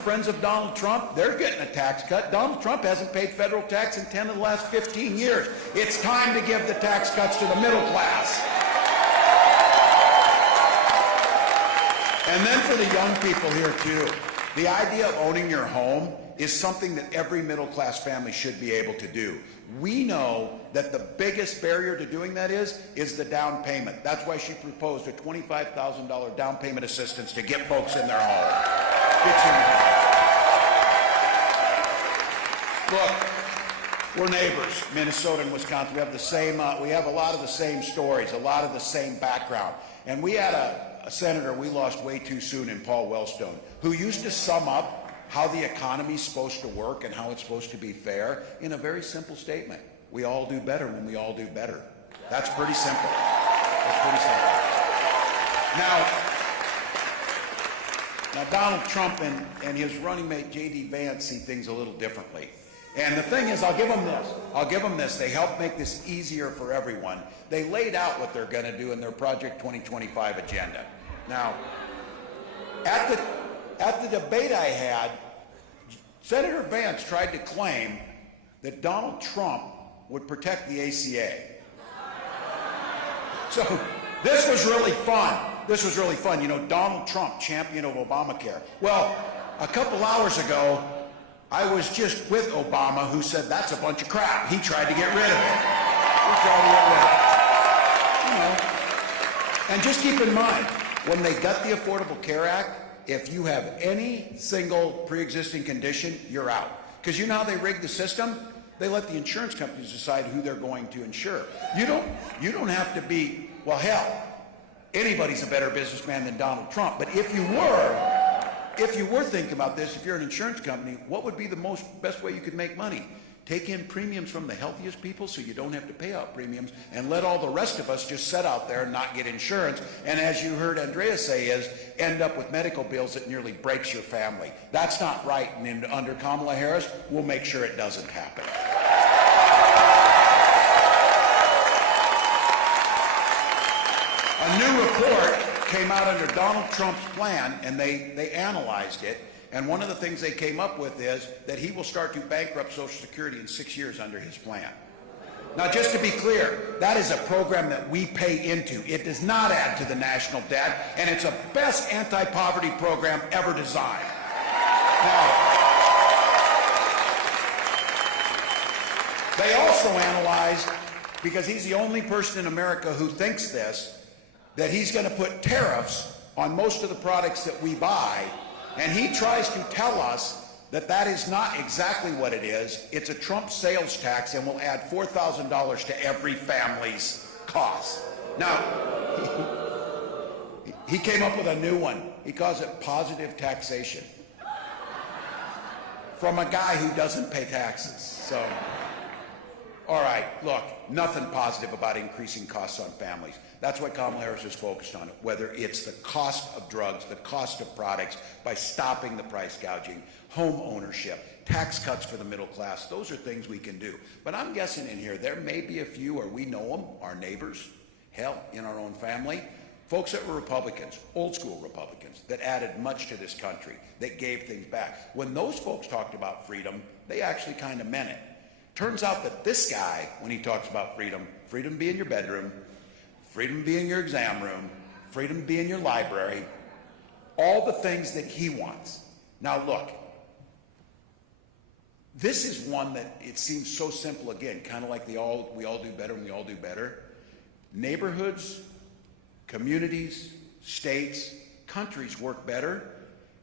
Friends of Donald Trump, they're getting a tax cut. Donald Trump hasn't paid federal tax in 10 of the last 15 years. It's time to give the tax cuts to the middle class. And then for the young people here too, the idea of owning your home is something that every middle class family should be able to do. We know that the biggest barrier to doing that is the down payment. That's why she proposed a $25,000 down payment assistance to get folks in their home. Look, we're neighbors, Minnesota and Wisconsin. We have the same, we have a lot of the same stories, a lot of the same background. And we had a senator we lost way too soon in Paul Wellstone, who used to sum up how the economy's supposed to work and how it's supposed to be fair in a very simple statement. We all do better when we all do better. That's pretty simple. That's pretty simple. Now Donald Trump and his running mate J.D. Vance see things a little differently. And the thing is, I'll give them this. They helped make this easier for everyone. They laid out what they're going to do in their Project 2025 agenda. Now, at the debate I had, Senator Vance tried to claim that Donald Trump would protect the ACA. So this was really fun. This was really fun. You know, Donald Trump, champion of Obamacare. Well, a couple hours ago, I was just with Obama, who said that's a bunch of crap. He tried to get rid of it. You know. And just keep in mind, when they got the Affordable Care Act, if you have any single pre-existing condition, you're out. Because you know how they rigged the system? They let the insurance companies decide who they're going to insure. You don't have to be, well, hell, anybody's a better businessman than Donald Trump. But if you were thinking about this, if you're an insurance company, what would be the best way you could make money? Take in premiums from the healthiest people so you don't have to pay out premiums, and let all the rest of us just sit out there and not get insurance. And as you heard Andrea say, end up with medical bills that nearly breaks your family. That's not right, and under Kamala Harris, we'll make sure it doesn't happen. A new report came out under Donald Trump's plan, and they analyzed it. And one of the things they came up with is that he will start to bankrupt Social Security in 6 years under his plan. Now, just to be clear, that is a program that we pay into. It does not add to the national debt, and it's a best anti-poverty program ever designed. Now, they also analyzed, because he's the only person in America who thinks this, that he's going to put tariffs on most of the products that we buy, and he tries to tell us that that is not exactly what it is. It's a Trump sales tax and will add $4,000 to every family's costs. Now, he came up with a new one. He calls it positive taxation from a guy who doesn't pay taxes. So, all right, look, nothing positive about increasing costs on families. That's why Kamala Harris is focused on it, whether it's the cost of drugs, the cost of products, by stopping the price gouging, home ownership, tax cuts for the middle class. Those are things we can do. But I'm guessing in here, there may be a few, or we know them, our neighbors, hell, in our own family, folks that were Republicans, old school Republicans, that added much to this country, that gave things back. When those folks talked about freedom, they actually kind of meant it. Turns out that this guy, when he talks about freedom, freedom be in your bedroom, freedom be in your exam room, freedom be in your library, all the things that he wants. Now look, this is one that it seems so simple again, kind of like we all do better and we all do better. Neighborhoods, communities, states, countries work better,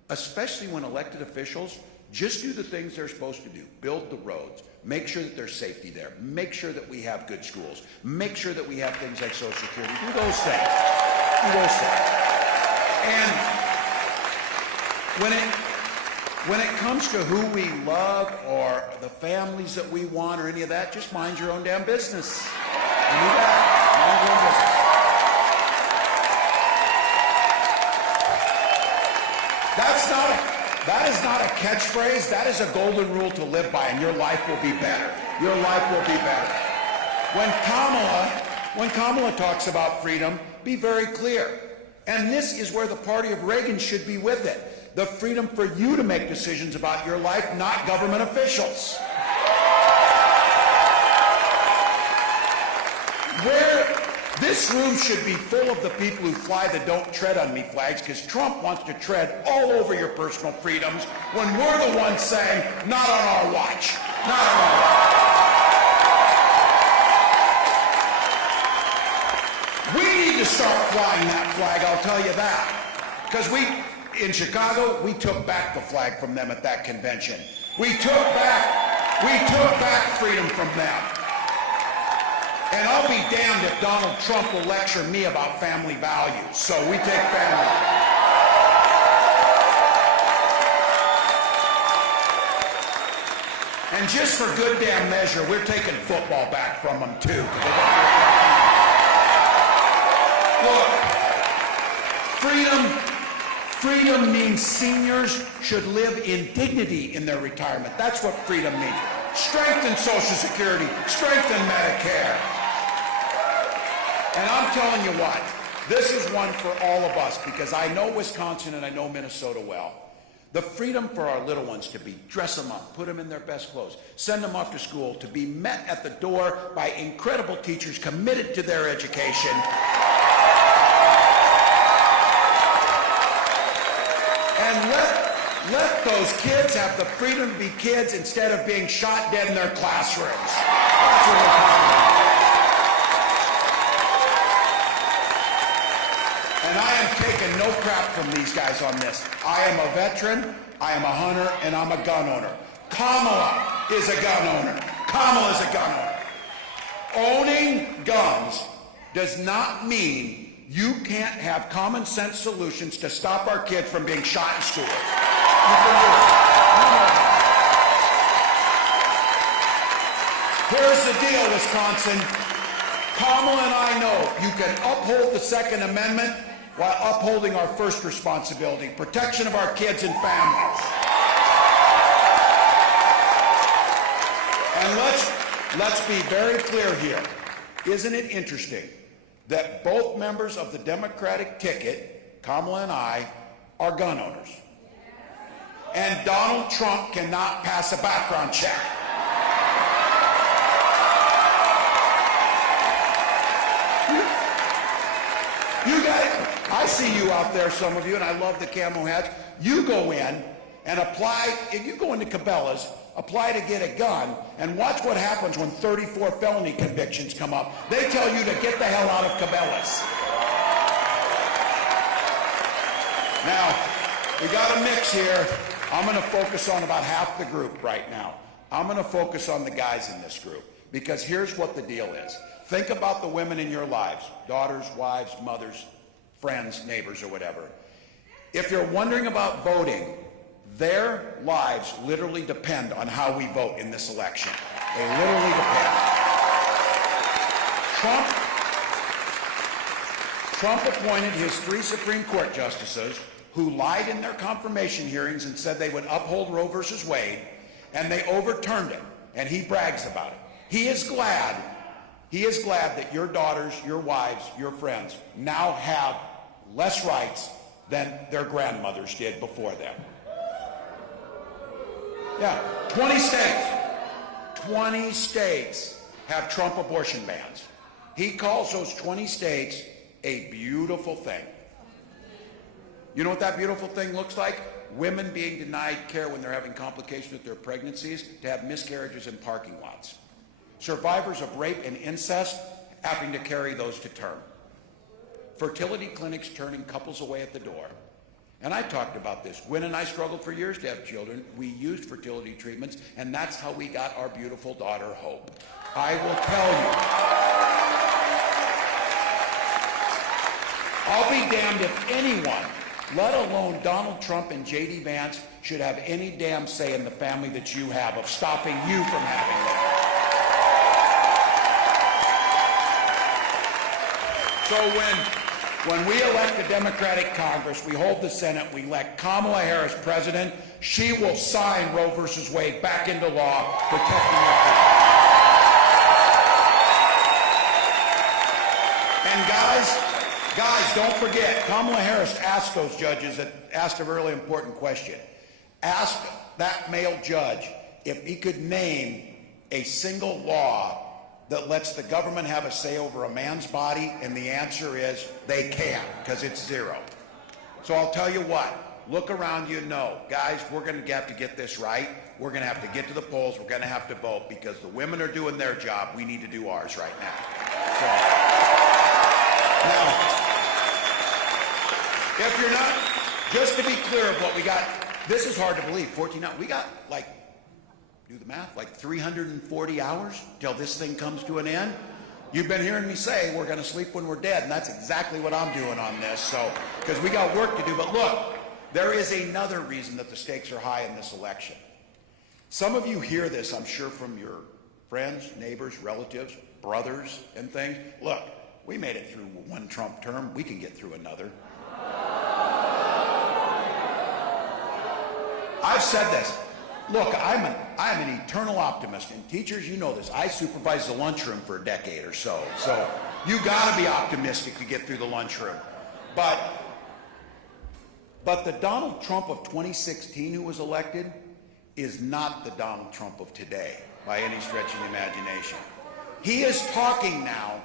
especially when elected officials just do the things they're supposed to do. Build the roads, make sure that there's safety there, make sure that we have good schools, make sure that we have things like Social Security. Do those things. Do those things. And when it comes to who we love or the families that we want or any of that, just mind your own damn business. You do that. Mind your own business. That is not a catchphrase. That is a golden rule to live by, and your life will be better. Your life will be better. When Kamala talks about freedom, be very clear. And this is where the party of Reagan should be with it. the freedom for you to make decisions about your life, not government officials. Where this room should be full of the people who fly the "don't tread on me" flags, because Trump wants to tread all over your personal freedoms when we're the ones saying, not on our watch, not on our watch. We need to start flying that flag, I'll tell you that. Because in Chicago, we took back the flag from them at that convention. We took back freedom from them. And I'll be damned if Donald Trump will lecture me about family values. So we take family. And just for good damn measure, we're taking football back from them too. Look, freedom means seniors should live in dignity in their retirement. That's what freedom means. Strengthen Social Security, strengthen Medicare. And I'm telling you what, this is one for all of us, because I know Wisconsin and I know Minnesota well. The freedom for our little ones to dress them up, put them in their best clothes, send them off to school, to be met at the door by incredible teachers committed to their education. And let those kids have the freedom to be kids instead of being shot dead in their classrooms. That's what we're talking about. And I am taking no crap from these guys on this. I am a veteran, I am a hunter, and I'm a gun owner. Kamala is a gun owner. Kamala is a gun owner. Owning guns does not mean you can't have common sense solutions to stop our kids from being shot in schools. You can do it. Here's the deal, Wisconsin. Kamala and I know you can uphold the Second Amendment while upholding our first responsibility, protection of our kids and families. And let's be very clear here. Isn't it interesting that both members of the Democratic ticket, Kamala and I, are gun owners? And Donald Trump cannot pass a background check. You guys, I see you out there, some of you, and I love the camo hats. You go in and apply, if you go into Cabela's, apply to get a gun, and watch what happens when 34 felony convictions come up. They tell you to get the hell out of Cabela's. Now, we got a mix here. I'm going to focus on about half the group right now. I'm going to focus on the guys in this group, because here's what the deal is. Think about the women in your lives, daughters, wives, mothers, friends, neighbors, or whatever. If you're wondering about voting, their lives literally depend on how we vote in this election. They literally depend. Trump appointed his 3 Supreme Court justices who lied in their confirmation hearings and said they would uphold Roe versus Wade, and they overturned it, and he brags about it. He is glad that your daughters, your wives, your friends now have less rights than their grandmothers did before them. Yeah, 20 states have Trump abortion bans. He calls those 20 states a beautiful thing. You know what that beautiful thing looks like? Women being denied care when they're having complications with their pregnancies, to have miscarriages in parking lots. Survivors of rape and incest having to carry those to term. Fertility clinics turning couples away at the door. And I talked about this. Gwen and I struggled for years to have children. We used fertility treatments, and that's how we got our beautiful daughter, Hope. I will tell you, I'll be damned if anyone, let alone Donald Trump and J.D. Vance, should have any damn say in the family that you have, of stopping you from having them. So when we elect a Democratic Congress, we hold the Senate, we elect Kamala Harris president, she will sign Roe versus Wade back into law, protecting our freedom. And Guys, don't forget, Kamala Harris asked those judges, asked a really important question. Asked that male judge if he could name a single law that lets the government have a say over a man's body, and the answer is they can't, because it's zero. So I'll tell you what, look around you and know, guys, we're going to have to get this right. We're going to have to get to the polls. We're going to have to vote, because the women are doing their job. We need to do ours right now. So, now, if you're not, just to be clear of what we got, this is hard to believe, 14 hours. We got, like, do the math, like 340 hours till this thing comes to an end. You've been hearing me say we're going to sleep when we're dead, and that's exactly what I'm doing on this, so, because we got work to do. But look, there is another reason that the stakes are high in this election. Some of you hear this, I'm sure, from your friends, neighbors, relatives, brothers, and things. Look, we made it through one Trump term. We can get through another. I've said this. Look, I'm an eternal optimist, and teachers, you know this. I supervised the lunchroom for a decade or so, so you got to be optimistic to get through the lunchroom. But the Donald Trump of 2016 who was elected is not the Donald Trump of today by any stretch of the imagination. He is talking now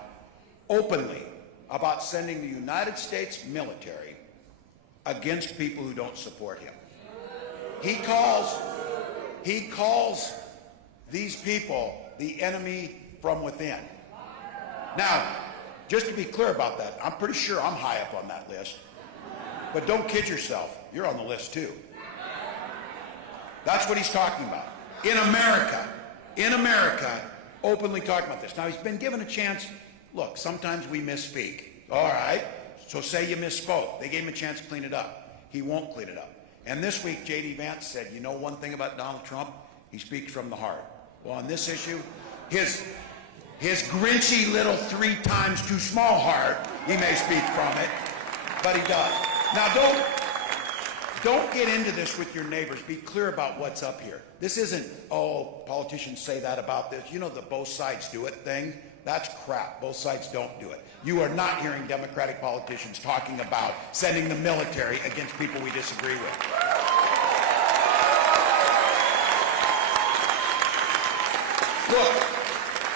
openly about sending the United States military against people who don't support him. He calls these people the enemy from within. Now, just to be clear about that, I'm pretty sure I'm high up on that list. But don't kid yourself, you're on the list too. That's what he's talking about. In America, openly talking about this. Now, he's been given a chance. Look, sometimes we misspeak. All right, so say you misspoke. They gave him a chance to clean it up. He won't clean it up. And this week, J.D. Vance said, you know one thing about Donald Trump? He speaks from the heart. Well, on this issue, his grinchy little 3 times too small heart, he may speak from it, but he does. Now, don't get into this with your neighbors. Be clear about what's up here. This isn't, oh, politicians say that about this. You know the both sides do it thing? That's crap. Both sides don't do it. You are not hearing Democratic politicians talking about sending the military against people we disagree with. Look,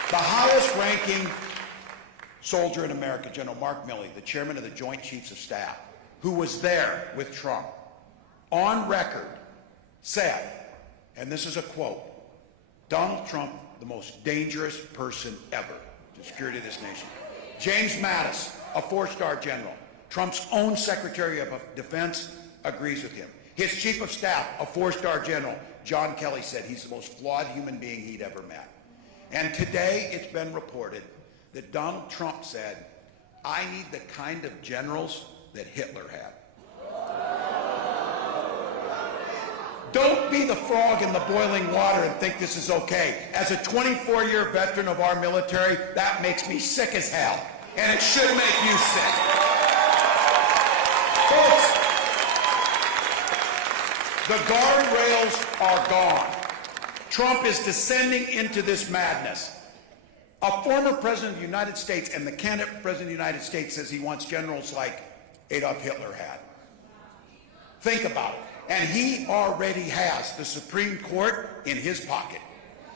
the highest-ranking soldier in America, General Mark Milley, the chairman of the Joint Chiefs of Staff, who was there with Trump, on record said, and this is a quote, Donald Trump, the most dangerous person ever to the security of this nation. James Mattis, a 4-star general, Trump's own Secretary of Defense, agrees with him. His chief of staff, a 4-star general, John Kelly, said he's the most flawed human being he'd ever met. And today it's been reported that Donald Trump said, I need the kind of generals that Hitler had. Don't be the frog in the boiling water and think this is okay. As a 24-year veteran of our military, that makes me sick as hell. And it should make you sick. Folks, the guardrails are gone. Trump is descending into this madness. A former president of the United States and the candidate for president of the United States says he wants generals like Adolf Hitler had. Think about it. And he already has the Supreme Court in his pocket.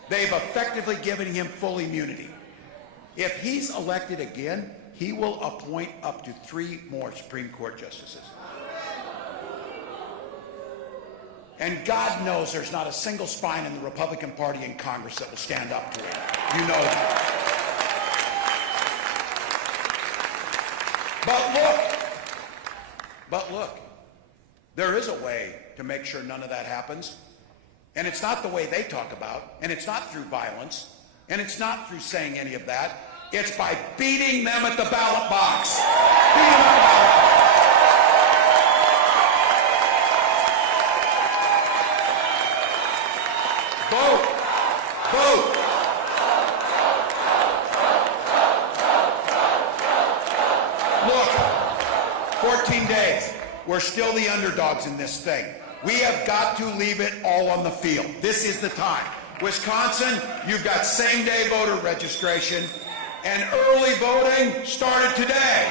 They've effectively given him full immunity. If he's elected again, he will appoint up to 3 more Supreme Court justices. And God knows there's not a single spine in the Republican Party in Congress that will stand up to him. You know that. But look, there is a way to make sure none of that happens. And it's not the way they talk about, and it's not through violence, and it's not through saying any of that. It's by beating them at the ballot box. Beat them at the ballot box. Vote. Vote. Look, 14 days. We're still the underdogs in this thing. We have got to leave it all on the field. This is the time. Wisconsin, you've got same-day voter registration, and early voting started today.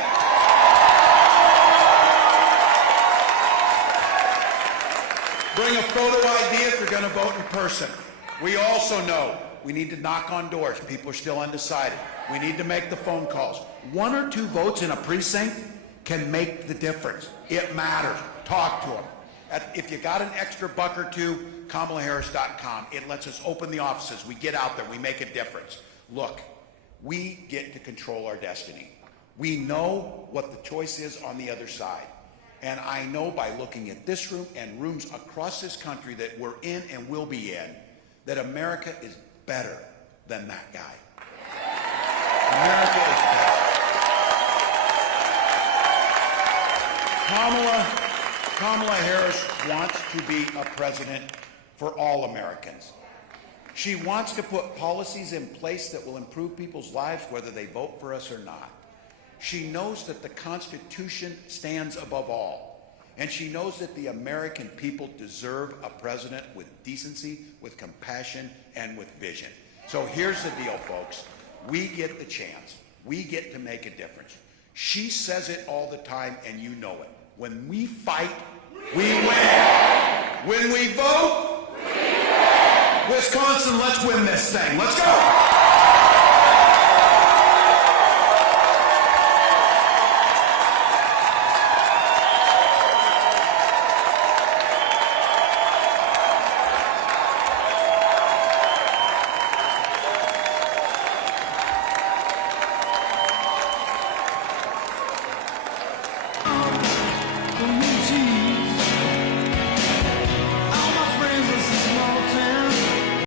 Bring a photo ID if you're going to vote in person. We also know we need to knock on doors. People are still undecided. We need to make the phone calls. 1 or 2 votes in a precinct can make the difference. It matters. Talk to them. If you got an extra buck or two, KamalaHarris.com. It lets us open the offices. We get out there. We make a difference. Look, we get to control our destiny. We know what the choice is on the other side. And I know by looking at this room and rooms across this country that we're in and will be in, that America is better than that guy. America is better. Kamala Harris wants to be a president for all Americans. She wants to put policies in place that will improve people's lives whether they vote for us or not. She knows that the Constitution stands above all. And she knows that the American people deserve a president with decency, with compassion, and with vision. So here's the deal, folks. We get the chance. We get to make a difference. She says it all the time, and you know it. When we fight, we win. When we vote, we win. Wisconsin, let's win this thing. Let's go.